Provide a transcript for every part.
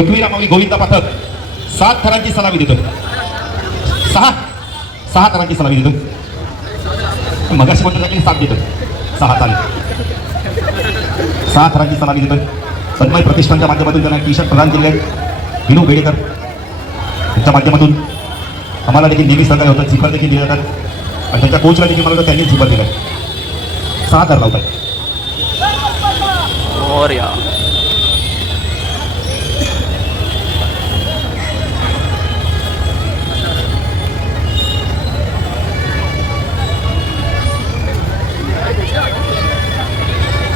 पृथ्वीराम माऊली गोविंदा पाठक. सात थरांची सलामी देतो. सहा. सहा थरांची सलामी देतो. मगाशी कोणत्या सात देतो. सहा चालेल. सहा थरांची सलामी देतोय सन्मय प्रतिष्ठानच्या माध्यमातून त्यांना टी शर्ट प्रदान केले आहेत विनू बेडेकर त्यांच्या माध्यमातून. आम्हाला देखील नेहमी सहकार्य होतात झिपर देखील दिले जातात. आणि त्यांच्या कोचला देखील मला वाटतं त्यांनीच झिपर आहे सहा थर लावतात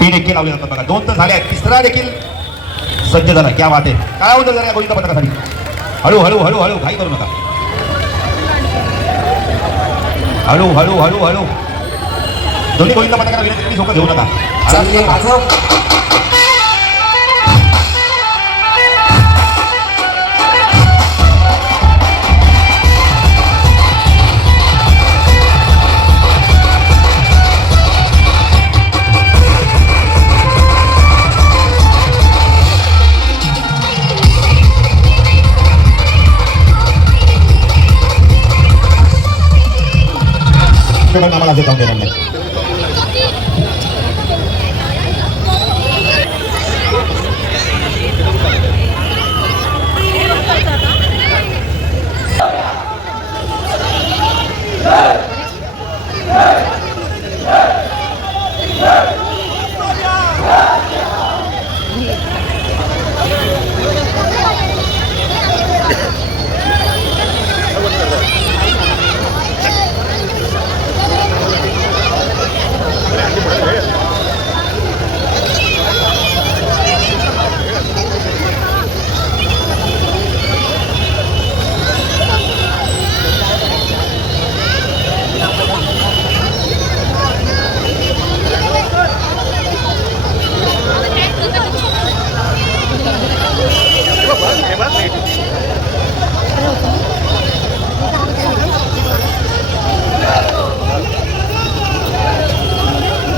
तीन एके लावले जातात बघा. दोन तर झाले आहेत. तिसरा देखील सज्ज झाला. क्या वाट आहे. काय होतं जरा या गोविंद पथकासाठी हळू हळू हळू हळू. घाई करू नका. हळू हळू हळू हळू. दोन्ही गोविंद पथकाला विनंती तुम्ही झोकं घेऊ नका. आम्हाला असे जाऊन देणार नाही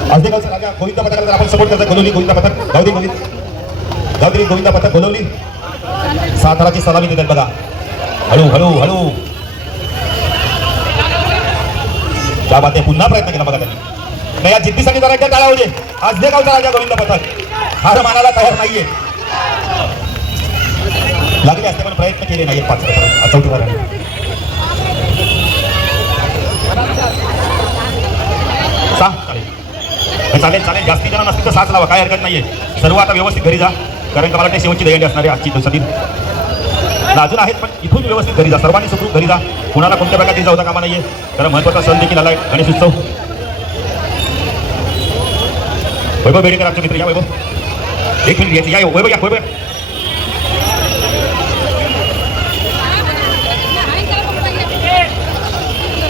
आजदेगावचा राजा गोविंदा पथकाला आपण सपोर्ट करतो गोलवली गोविंदा पथक. गावदी. गोविंद गावदी गोविंदा पथक गोलवली साताराची सलामी देतात बघा. हळू हळू हळू. त्या बाते पुन्हा प्रयत्न केला बघा त्यांनी. नाही या जिद्दीसाठी जरा एकदा टाळा होते आजदेगावचा राजा गोविंद पथक. हार मानायला तयार नाहीये. लागले असते पण प्रयत्न केले नाहीये पाच चौथी सहा चालेल चालेल जास्ती जण नसतील तर साच लावा. काय हरकत नाहीये. सर्व आता व्यवस्थित घरी जा. कारण का मला ते शेवटची दहीहंडी असणारे आजची दिवसातील अजून आहेत पण इथून व्यवस्थित घरी जा. सर्वांनी सुखरूप घरी जा. कुणाला कोणत्या प्रकारची जाऊ कामा नाहीये कारण महत्त्वाचा सण देखील आलाय. गणेश उत्सव. वैभव बेडेकर आमचे मित्र या वैभव. एक मिनिट यायचे. या वैभव या वैभव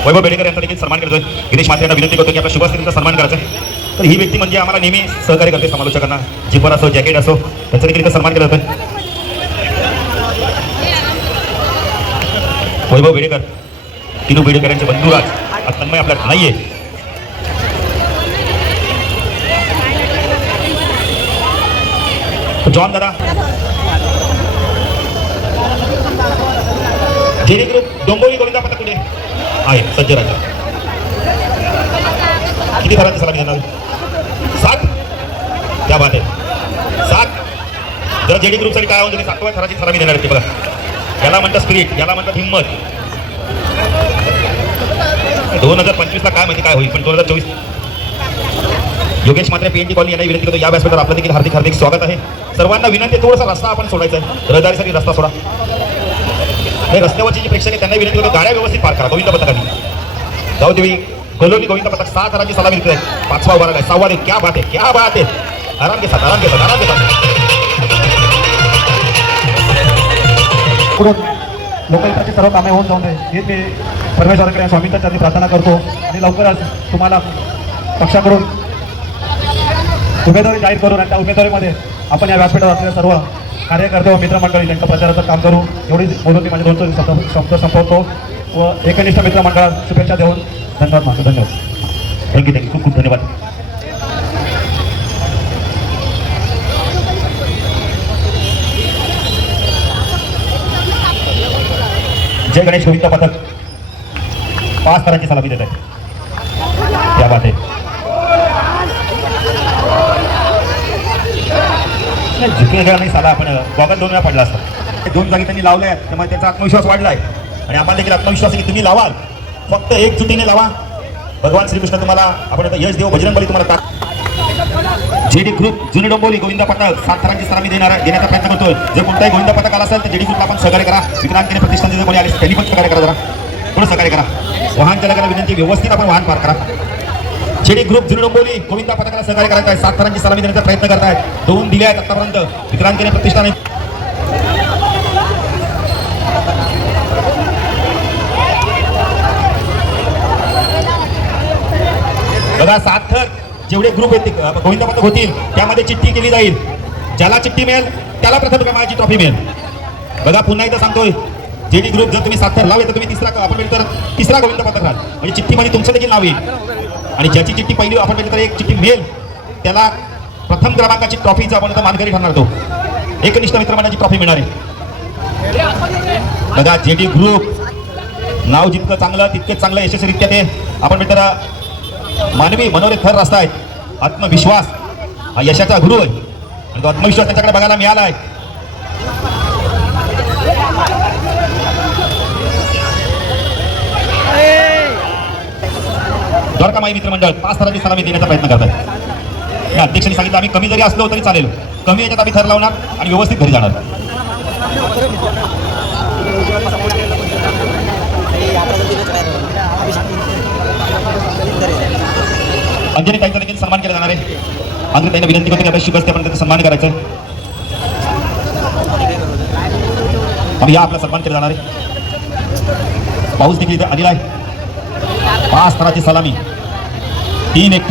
वैभव बेडेकर यांचा देखील सन्मान करतोय. गिरीश माते यांना विनंती करतो की आपल्या शुभस्थितीचा सन्मान करायचा आहे. तर ही व्यक्ती म्हणजे आम्हाला नेहमी सहकार्य करते समालोचकांना. जिपर असो जॅकेट असो त्यांचा देखील सन्मान केला जातो वैभव बेडेकर किनू बेडेकर यांचे बंधुराज आज तन्मय आपल्यात नाहीये. जॉन दादा. जेणेकरून डोंबोली गोविंदा पता कुठे आहे सज्ज राजा. किती थरांची सलामी घेणार त्या बात आहे सात। जर जेडी ग्रुपसाठी काय होतं सातव्या थराची सलामी देणार ते बघा. याला म्हणतात स्पिरिट याला म्हणतात हिंमत. दोन हजार पंचवीसला काय माहिती काय होईल पण दोन हजार चोवीस योगेश मात्रे पीएनटी कॉलनी यांना विनंती करतो या व्यासपीठावर आपलं देखील हार्दिक हार्दिक स्वागत आहे. सर्वांना विनंती थोडासा रस्ता आपण सोडायचा आहे. रहदारीसाठी रस्ता सोडा. हे रस्त्यावरची जी प्रेक्षक आहे त्यांना विनंती करतो गाड्या व्यवस्थित पार करा गोविंद पथकाने. जाऊ देवी गोलोनी गोविंद पथक सहा थरांची सलामी देत आहे पाचवा उभारा आहे. सहावा दे क्या बात आहे क्या बात आहे आराम के साथ आराम के साथ आराम के साथ पुढून लोकहिताची सर्व कामे होऊन जाऊन दे. हे मी परमेश्वराकडे या स्वामींच्या चरणी प्रार्थना करतो. आणि लवकरच तुम्हाला पक्षाकडून उमेदवारी जाहीर करून आणि त्या उमेदवारीमध्ये आपण या व्यासपीठावर असलेल्या सर्व कार्यकर्ते व मित्रमंडळी त्यांचं प्रचाराचं काम करू. एवढी बोलून माझे दोन शब्द शब्द संपवतो. व एकनिष्ठ मित्रमंडळात शुभेच्छा देऊन धन्यवाद माझं धन्यवाद. थँक्यू थँक्यू खूप खूप धन्यवाद. गणेश गोविंद पथक. पाच थरांची सलामी देत आहे. त्या बात आहे नाही, गेला नाही साला आपण गॉगल दोन वेळा पडला असता. दोन जागी त्यांनी लावले आहेत त्यामुळे त्यांचा आत्मविश्वास वाढलाय. आणि आम्हाला देखील आत्मविश्वास आहे की तुम्ही लावाल. फक्त एकजुटीने लावा. भगवान श्रीकृष्ण तुम्हाला आपण आता यश देव बजरंगबली तुम्हाला ता- जेडी ग्रुप जुनी डोंबोली गोविंद पथक सात थरांची सलामी देणार देण्याचा प्रयत्न करतोय. जर कोणताही गोविंद पथक आला असेल तर जेडी ग्रुपला आपण सहकार्य करा. विक्रांतीने प्रतिष्ठानचे जर कोणी आले त्यांनी पण सहकार्य करा जरा. थोडं सहकार्य करा. वाहन चालकाला विनंती व्यवस्थित आपण वाहन पार करा. जेडी ग्रुप जुनी डोंबोली गोविंद पथकाला सहकार्य करत आहे सात थरांची सलामी देण्याचा प्रयत्न करत आहेत दोन दिले आहेत आतापर्यंत. विक्रांतीने प्रतिष्ठाने बघा सात थर. जेवढे ग्रुप येतील ते, पथक होतील त्यामध्ये चिठ्ठी केली जाईल. ज्याला चिठ्ठी मिळेल त्याला प्रथम क्रमांकाची ट्रॉफी मिळेल. बघा पुन्हा एकदा सांगतोय जेडी ग्रुप जर तुम्ही सात लावले तर तुम्ही तिसरा आपण तर तिसरा गोविंद पथक राहाल म्हणजे चिठ्ठीमध्ये तुमचं देखील नाव येईल. आणि ज्याची चिठ्ठी पहिली आपण तर एक चिठ्ठी मिळेल. त्याला प्रथम क्रमांकाची ट्रॉफीचा आपण आता मानकरी ठरणार तो एकनिष्ठ मित्रमंडळाची ट्रॉफी मिळणार आहे. बघा जेडी ग्रुप नाव जितकं चांगलं तितकंच चांगलं यशस्वीरित्या ते आपण मित्र मानवी मनोरे थर रस्ता आहे. आत्मविश्वास हा यशाचा गुरु आहे. आणि तो आत्मविश्वास त्याच्याकडे बघायला मिळाला आहे द्वारकामाई मित्रमंडळ पाच थराची सलामी देण्याचा प्रयत्न करतात या अध्यक्षांनी सांगितलं आम्ही कमी जरी असलो तरी चालेल. कमी याच्यात आम्ही थर लावणार आणि व्यवस्थित घरी जाणार. अंजनी ताईचा देखील सन्मान केला जाणार आहे. अंजनी ताईने विनंती करतो की आपल्या शिबसते आपण त्याचा सन्मान करायचा. आहे. या आपला सन्मान केला जाणार आहे. पाऊस देखील इथे आलेला आहे. पाच स्तराची सलामी. तीन एक